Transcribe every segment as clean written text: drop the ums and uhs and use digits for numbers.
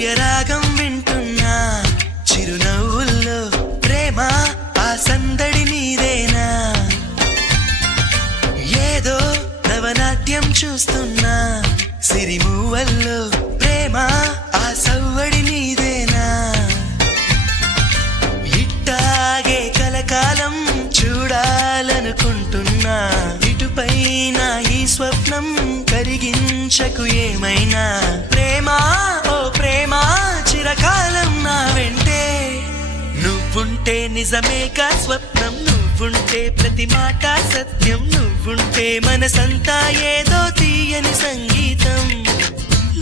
ప్రియరాగం వింటున్నా చిరునవ్వుల్లో ప్రేమ ఆ సందడి నీదేనా ఏదో నవనాట్యం చూస్తున్నా సిరిమూవల్లో ప్రేమ ఆ సవ్వడి నీదేనా ఇట్టాగే కలకాలం చూడాలనుకుంటున్నా ఇటుపైన ఈ స్వప్నం కరిగించకు ఏమైనా ప్రేమ ఓ ప్రేమ చిరకాలం నా వెంటే నువ్వుంటే నిజమేగా స్వప్నం నువ్వుంటే ప్రతి మాట సత్యం నువ్వుంటే మనసంతా ఏదో తీయని సంగీతం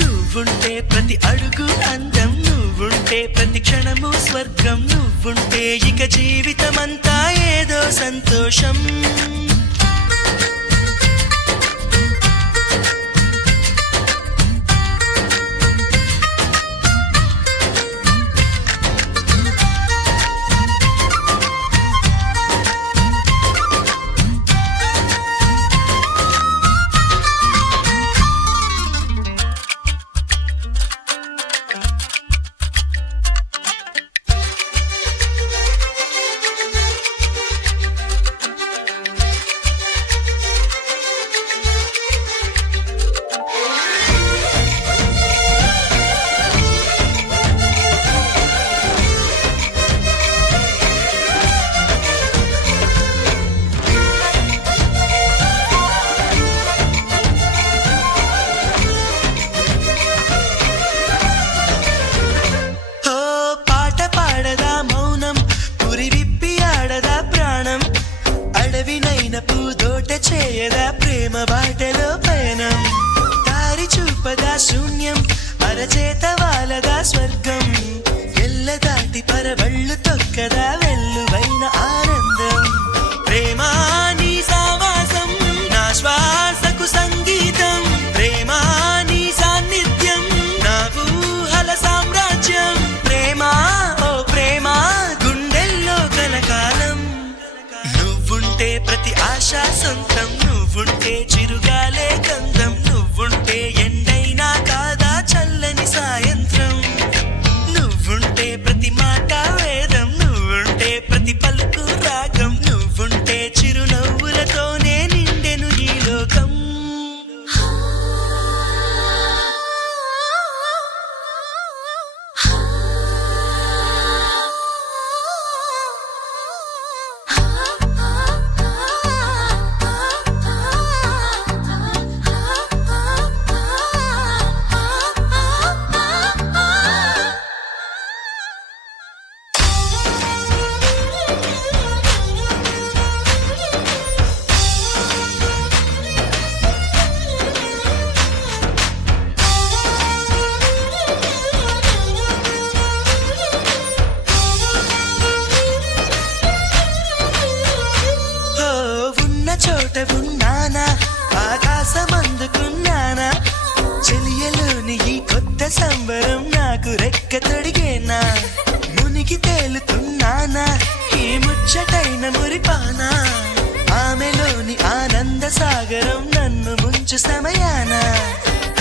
నువ్వుంటే ప్రతి అడుగు అందం నువ్వుంటే ప్రతి క్షణము స్వర్గం నువ్వుంటే ఇక జీవితమంతా ఏదో సంతోషం చేయదా ప్రేమ బాటలో పయనం దారి చూపదా శూన్యం అరచేత వాలదా స్వర్గం ఎల్ల దాటి పరవళ్ళు తొక్కదా వెల్లువైన ఆనందం ప్రేమ నీ సావాసం నా శ్వాసకు సంగీతం ప్రేమ నీ సాన్నిధ్యం నా ఊహల సామ్రాజ్యం ప్రేమ ఓ ప్రేమ గుండెల్లో కలకాలం నువ్వుంటే ప్రతి ఆశా సొంతం నువ్వుంటే చిరుగాలే గంధం నువ్వుంటే ఎండైనా కాదా చల్లని సాయంత్రం నువ్వుంటే ప్రతి మాట వేదం నువ్వుంటే ప్రతి పలుకు రాగం నువ్వుంటే చిరునవ్వులతోనే నిండెను ఈ లోకం చోట ఉన్నానా ఆకాశం అందుకున్నానా చెలియలోని ఈ కొత్త సంబరం నాకు రెక్క తొడిగేనా మునిగి తేలుతున్నానా ఈ ముచ్చటైన మురిపానా ఆమెలోని ఆనంద సాగరం నన్ను ముంచు సమయాన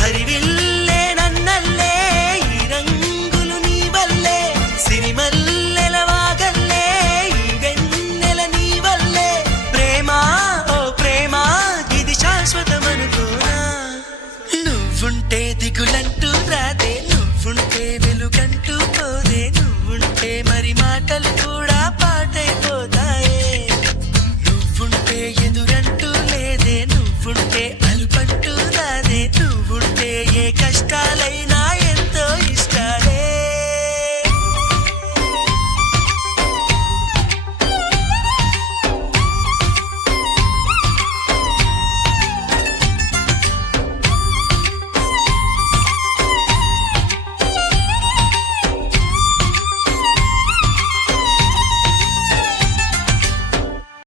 హరివిల్లేనా